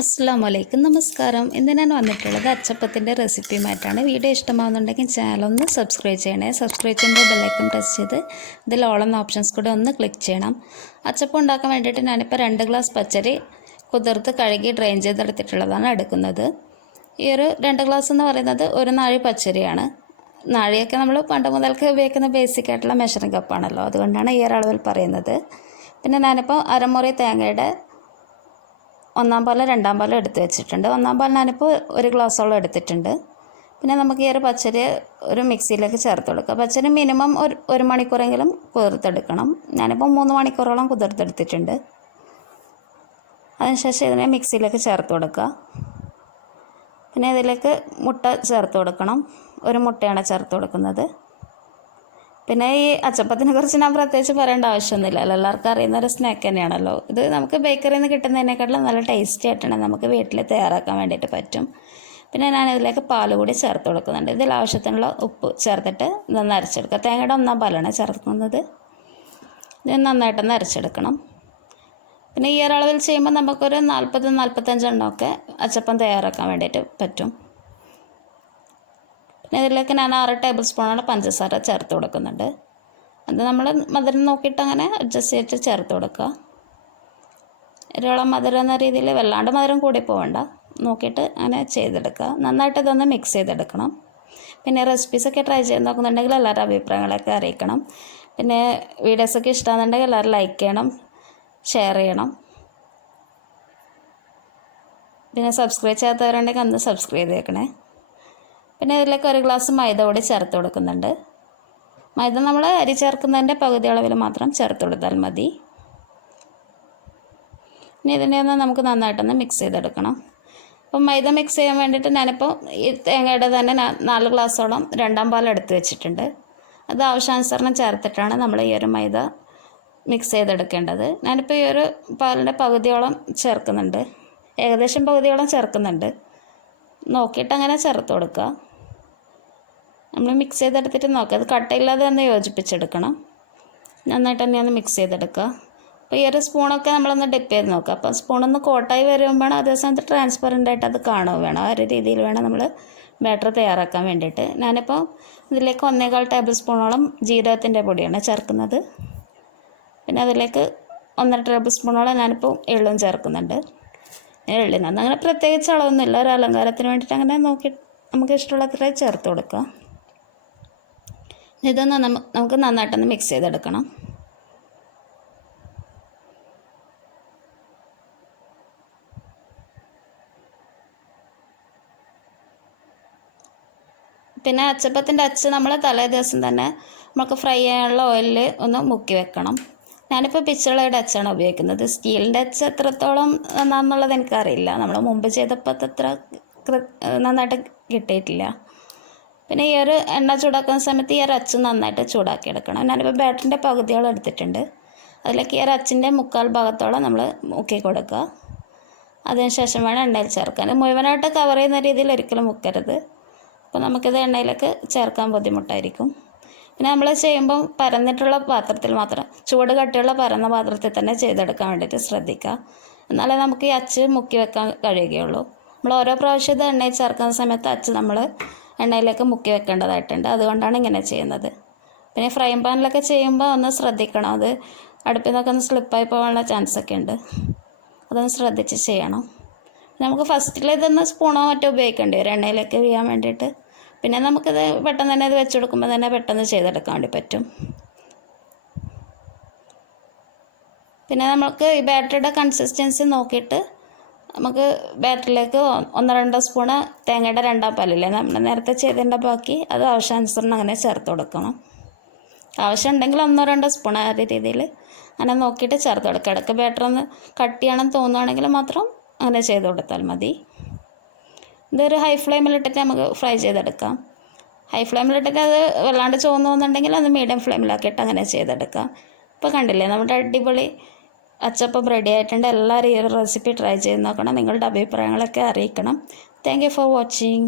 അസ്സലാമലൈക്കും നമസ്കാരം. ഇന്ന് ഞാൻ വന്നിട്ടുള്ളത് അച്ചപ്പത്തിൻ്റെ റെസിപ്പിയുമായിട്ടാണ്. വീഡിയോ ഇഷ്ടമാകുന്നുണ്ടെങ്കിൽ ചാനലൊന്ന് സബ്സ്ക്രൈബ് ചെയ്യണേ. സബ്സ്ക്രൈബ് ചെയ്യുമ്പോൾ ബെല്ലൈക്കൺ പ്രസ് ചെയ്ത് ഇതിൽ ഓളെന്ന ഓപ്ഷൻസ് കൂടെ ഒന്ന് ക്ലിക്ക് ചെയ്യണം. അച്ചപ്പം ഉണ്ടാക്കാൻ വേണ്ടിയിട്ട് ഞാനിപ്പോൾ 2 ഗ്ലാസ് പച്ചരി കുതിർത്ത് കഴുകി ഡ്രെയിൻ ചെയ്തെടുത്തിട്ടുള്ളതാണ് എടുക്കുന്നത്. ഈ ഒരു 2 ഗ്ലാസ് എന്ന് പറയുന്നത് ഒരു നാഴി പച്ചരിയാണ്. നാഴിയൊക്കെ നമ്മൾ പണ്ട് മുതൽക്ക് ഉപയോഗിക്കുന്ന ബേസിക് ആയിട്ടുള്ള മെഷറിംഗ് കപ്പാണല്ലോ, അതുകൊണ്ടാണ് ഈ ഒരു അളവിൽ പറയുന്നത്. പിന്നെ ഞാനിപ്പോൾ അരമുറി തേങ്ങയുടെ 1-ാം പാൽ 2-ാം പാൽ എടുത്ത് വെച്ചിട്ടുണ്ട്. 1-ാം പാൽ ഞാനിപ്പോൾ 1 ഗ്ലാസോളം എടുത്തിട്ടുണ്ട്. പിന്നെ നമുക്ക് ഈ ഒരു പച്ചരി ഒരു മിക്സിയിലേക്ക് ചേർത്ത് കൊടുക്കുക. പച്ചരി മിനിമം ഒരു മണിക്കൂറെങ്കിലും കുതിർത്തെടുക്കണം. ഞാനിപ്പോൾ 3 മണിക്കൂറോളം കുതിർത്തെടുത്തിട്ടുണ്ട്. അതിനുശേഷം ഇതിനെ മിക്സിയിലേക്ക് ചേർത്ത് കൊടുക്കുക. പിന്നെ ഇതിലേക്ക് മുട്ട ചേർത്ത് കൊടുക്കണം. ഒരു മുട്ടയാണ് ചേർത്ത് കൊടുക്കുന്നത്. പിന്നെ ഈ അച്ചപ്പത്തിനെ കുറിച്ച് ഞാൻ പ്രത്യേകിച്ച് പറയേണ്ട ആവശ്യമൊന്നുമില്ല, എല്ലാവർക്കും അറിയുന്നൊരു സ്നാക്ക് തന്നെയാണല്ലോ. ഇത് നമുക്ക് ബേക്കറിയിൽ നിന്ന് കിട്ടുന്നതിനേക്കാളും നല്ല ടേസ്റ്റി ആയിട്ടാണ് നമുക്ക് വീട്ടിൽ തയ്യാറാക്കാൻ വേണ്ടിയിട്ട് പറ്റും. പിന്നെ ഞാനിതിലേക്ക് പാൽ കൂടി ചേർത്ത് കൊടുക്കുന്നുണ്ട്. ഇതിൽ ആവശ്യത്തിനുള്ള ഉപ്പ് ചേർത്തിട്ട് നന്നായി അരച്ചെടുക്കുക. തേങ്ങയുടെ 1-ാം പാലാണ് ചേർക്കുന്നത്. ഇത് നന്നായിട്ടൊന്ന് അരച്ചെടുക്കണം. പിന്നെ ഈ ഒരളവിൽ ചെയ്യുമ്പോൾ നമുക്കൊരു 40-45 എണ്ണമൊക്കെ അച്ചപ്പം തയ്യാറാക്കാൻ വേണ്ടിയിട്ട് പറ്റും. പിന്നെ ഇതിലേക്ക് ഞാൻ 6 ടേബിൾ സ്പൂണോളം പഞ്ചസാര ചേർത്ത് കൊടുക്കുന്നുണ്ട്. അത് നമ്മൾ മധുരം നോക്കിയിട്ട് അങ്ങനെ അഡ്ജസ്റ്റ് ചെയ്തിട്ട് ചേർത്ത് കൊടുക്കുക. ഒരോളം മധുരം എന്ന രീതിയിൽ വല്ലാണ്ട് മധുരം കൂടി പോകണ്ട, നോക്കിയിട്ട് അങ്ങനെ ചെയ്തെടുക്കുക. നന്നായിട്ട് ഇതൊന്ന് മിക്സ് ചെയ്തെടുക്കണം. പിന്നെ റെസിപ്പീസൊക്കെ ട്രൈ ചെയ്ത് നോക്കുന്നുണ്ടെങ്കിൽ എല്ലാവരുടെ അഭിപ്രായങ്ങളൊക്കെ അറിയിക്കണം. പിന്നെ വീഡിയോസൊക്കെ ഇഷ്ടമാണെന്നുണ്ടെങ്കിൽ എല്ലാവരും ലൈക്ക് ചെയ്യണം, ഷെയർ ചെയ്യണം. പിന്നെ സബ്സ്ക്രൈബ് ചെയ്യാത്തവരുണ്ടെങ്കിൽ ഒന്ന് സബ്സ്ക്രൈബ് ചെയ്തേക്കണേ. പിന്നെ ഇതിലേക്ക് 1 ഗ്ലാസ് മൈദ കൂടി ചേർത്ത് കൊടുക്കുന്നുണ്ട്. മൈദ നമ്മൾ അരി ചേർക്കുന്നതിൻ്റെ പകുതി അളവിൽ മാത്രം ചേർത്ത് കൊടുത്താൽ മതി. ഇനി ഇതിനെ ഒന്ന് നമുക്ക് നന്നായിട്ടൊന്ന് മിക്സ് ചെയ്തെടുക്കണം. അപ്പം മൈദ മിക്സ് ചെയ്യാൻ വേണ്ടിയിട്ട് ഞാനിപ്പോൾ ഈ തേങ്ങയുടെ തന്നെ 4 ഗ്ലാസോളം 2-ാം പാൽ എടുത്ത് വെച്ചിട്ടുണ്ട്. അത് ആവശ്യാനുസരണം ചേർത്തിട്ടാണ് നമ്മൾ ഈ ഒരു മൈദ മിക്സ് ചെയ്തെടുക്കേണ്ടത്. ഞാനിപ്പോൾ ഈ ഒരു പാലിൻ്റെ പകുതിയോളം ചേർക്കുന്നുണ്ട്, ഏകദേശം പകുതിയോളം ചേർക്കുന്നുണ്ട്. നോക്കിയിട്ട് അങ്ങനെ ചേർത്ത് കൊടുക്കുക. നമ്മൾ മിക്സ് ചെയ്തെടുത്തിട്ട് നോക്കുക, അത് കട്ടയില്ലാതെ ഒന്ന് യോജിപ്പിച്ചെടുക്കണം. നന്നായിട്ട് തന്നെ ഒന്ന് മിക്സ് ചെയ്തെടുക്കുക. അപ്പോൾ ഈ ഒരു സ്പൂണൊക്കെ നമ്മളൊന്ന് ഡിപ്പ് ചെയ്ത് നോക്കുക. അപ്പോൾ സ്പൂണൊന്ന് കോട്ടായി വരുമ്പോഴാണ് അതേ സമയത്ത് ട്രാൻസ്പെറൻ്റ് ആയിട്ട് അത് കാണുകയും വേണം. ആ ഒരു രീതിയിൽ വേണം നമ്മൾ ബാറ്റർ തയ്യാറാക്കാൻ വേണ്ടിയിട്ട്. ഞാനിപ്പോൾ ഇതിലേക്ക് 1.25 ടേബിൾ സ്പൂണോളം ജീരകത്തിൻ്റെ പൊടിയാണ് ചേർക്കുന്നത്. പിന്നെ അതിലേക്ക് 1.5 ടേബിൾ സ്പൂണോളം ഞാനിപ്പോൾ എള്ളും ചേർക്കുന്നുണ്ട്. എള്ളിനൊന്നും അങ്ങനെ പ്രത്യേകിച്ച് അളവൊന്നുമില്ല, ഒരു അലങ്കാരത്തിന് വേണ്ടിയിട്ട് അങ്ങനെ നോക്കി നമുക്ക് ഇഷ്ടമുള്ളത്ര ചേർത്ത് കൊടുക്കുക. ഇതൊന്ന് നമുക്ക് നന്നായിട്ടൊന്ന് മിക്സ് ചെയ്തെടുക്കണം. പിന്നെ അച്ചപ്പത്തിൻ്റെ അച്ച് നമ്മൾ തലേ ദിവസം തന്നെ നമുക്ക് ഫ്രൈ ചെയ്യാനുള്ള ഓയിലിൽ ഒന്ന് മുക്കി വെക്കണം. ഞാനിപ്പോൾ പിച്ചളയുടെ അച്ചാണ് ഉപയോഗിക്കുന്നത്. സ്റ്റീലിൻ്റെ അച്ച് എത്രത്തോളം നന്നാന്നുള്ളത് എനിക്കറിയില്ല, നമ്മൾ മുമ്പ് ചെയ്തപ്പോൾ അത്ര നന്നായിട്ട് കിട്ടിയിട്ടില്ല. പിന്നെ ഈ ഒരു എണ്ണ ചൂടാക്കുന്ന സമയത്ത് ഈ ഒരു അച്ച് നന്നായിട്ട് ചൂടാക്കി എടുക്കണം. ഞാനിപ്പോൾ ബാറ്ററിൻ്റെ പകുതിയോളം എടുത്തിട്ടുണ്ട്. അതിലേക്ക് ഈ ഒരു അച്ചിൻ്റെ 1/4 ഭാഗത്തോളം നമ്മൾ മുക്കി കൊടുക്കുക. അതിനുശേഷം വേണം എണ്ണയിൽ ചേർക്കാൻ. മുഴുവനായിട്ട് കവർ ചെയ്യുന്ന രീതിയിൽ ഒരിക്കലും മുക്കരുത്, അപ്പോൾ നമുക്കിത് എണ്ണയിലേക്ക് ചേർക്കാൻ ബുദ്ധിമുട്ടായിരിക്കും. പിന്നെ നമ്മൾ ചെയ്യുമ്പം പരന്നിട്ടുള്ള പാത്രത്തിൽ മാത്രം, ചൂട് കട്ടിയുള്ള പരന്ന പാത്രത്തിൽ തന്നെ ചെയ്തെടുക്കാൻ വേണ്ടിയിട്ട് ശ്രദ്ധിക്കുക. എന്നാലേ നമുക്ക് ഈ അച്ച് മുക്കി വെക്കാൻ കഴിയുകയുള്ളൂ. നമ്മൾ ഓരോ പ്രാവശ്യം ഇത് എണ്ണയിൽ ചേർക്കുന്ന സമയത്ത് അച്ച് നമ്മൾ എണ്ണയിലേക്ക് മുക്കി വെക്കേണ്ടതായിട്ടുണ്ട്, അതുകൊണ്ടാണ് ഇങ്ങനെ ചെയ്യുന്നത്. പിന്നെ ഫ്രൈ പാനിലൊക്കെ ചെയ്യുമ്പോൾ ഒന്ന് ശ്രദ്ധിക്കണം, അത് അടുപ്പിൽ നിന്നൊക്കെ ഒന്ന് സ്ലിപ്പായി പോകാനുള്ള ചാൻസൊക്കെ ഉണ്ട്, അതൊന്ന് ശ്രദ്ധിച്ച് ചെയ്യണം. നമുക്ക് ഫസ്റ്റിൽ ഇതൊന്ന് സ്പൂണോ മറ്റോ ഉപയോഗിക്കേണ്ടി വരും എണ്ണയിലേക്ക് വീഴാൻ വേണ്ടിയിട്ട്. പിന്നെ നമുക്കിത് പെട്ടെന്ന് തന്നെ ഇത് വെച്ചെടുക്കുമ്പോൾ തന്നെ പെട്ടെന്ന് ചെയ്തെടുക്കാൻ വേണ്ടി പറ്റും. പിന്നെ നമുക്ക് ഈ ബാറ്ററിയുടെ കൺസിസ്റ്റൻസി നോക്കിയിട്ട് നമുക്ക് ബാറ്ററിലേക്ക് 1-2 സ്പൂണ് തേങ്ങയുടെ 2-ാം പാലില്ലേ നമ്മൾ നേരത്തെ ചെയ്തതിൻ്റെ ബാക്കി, അത് ആവശ്യാനുസരണം അങ്ങനെ ചേർത്ത് കൊടുക്കണം. ആവശ്യമുണ്ടെങ്കിൽ 1-2 സ്പൂൺ ആ രീതിയിൽ അങ്ങനെ നോക്കിയിട്ട് ചേർത്ത് കൊടുക്കുക. ഇടയ്ക്ക് ബാറ്റർ ഒന്ന് കട്ടിയാണെന്ന് തോന്നുകയാണെങ്കിൽ മാത്രം അങ്ങനെ ചെയ്ത് കൊടുത്താൽ മതി. ഇതൊരു ഹൈ ഫ്ലെയിമിലിട്ടിട്ട് നമുക്ക് ഫ്രൈ ചെയ്തെടുക്കാം. ഹൈ ഫ്ലെയിമിലിട്ടിട്ട് അത് വല്ലാണ്ട് ചുവന്ന് പോകുന്നുണ്ടെങ്കിൽ അത് മീഡിയം ഫ്ലെയിമിലാക്കിയിട്ട് അങ്ങനെ ചെയ്തെടുക്കാം. ഇപ്പോൾ കണ്ടില്ലേ, നമ്മുടെ അടിപൊളി അച്ചപ്പം റെഡി ആയിട്ടുണ്ട്. എല്ലാവരും ഈ ഒരു റെസിപ്പി ട്രൈ ചെയ്ത് നോക്കണം. നിങ്ങളുടെ അഭിപ്രായങ്ങളൊക്കെ അറിയിക്കണം. Thank you for watching.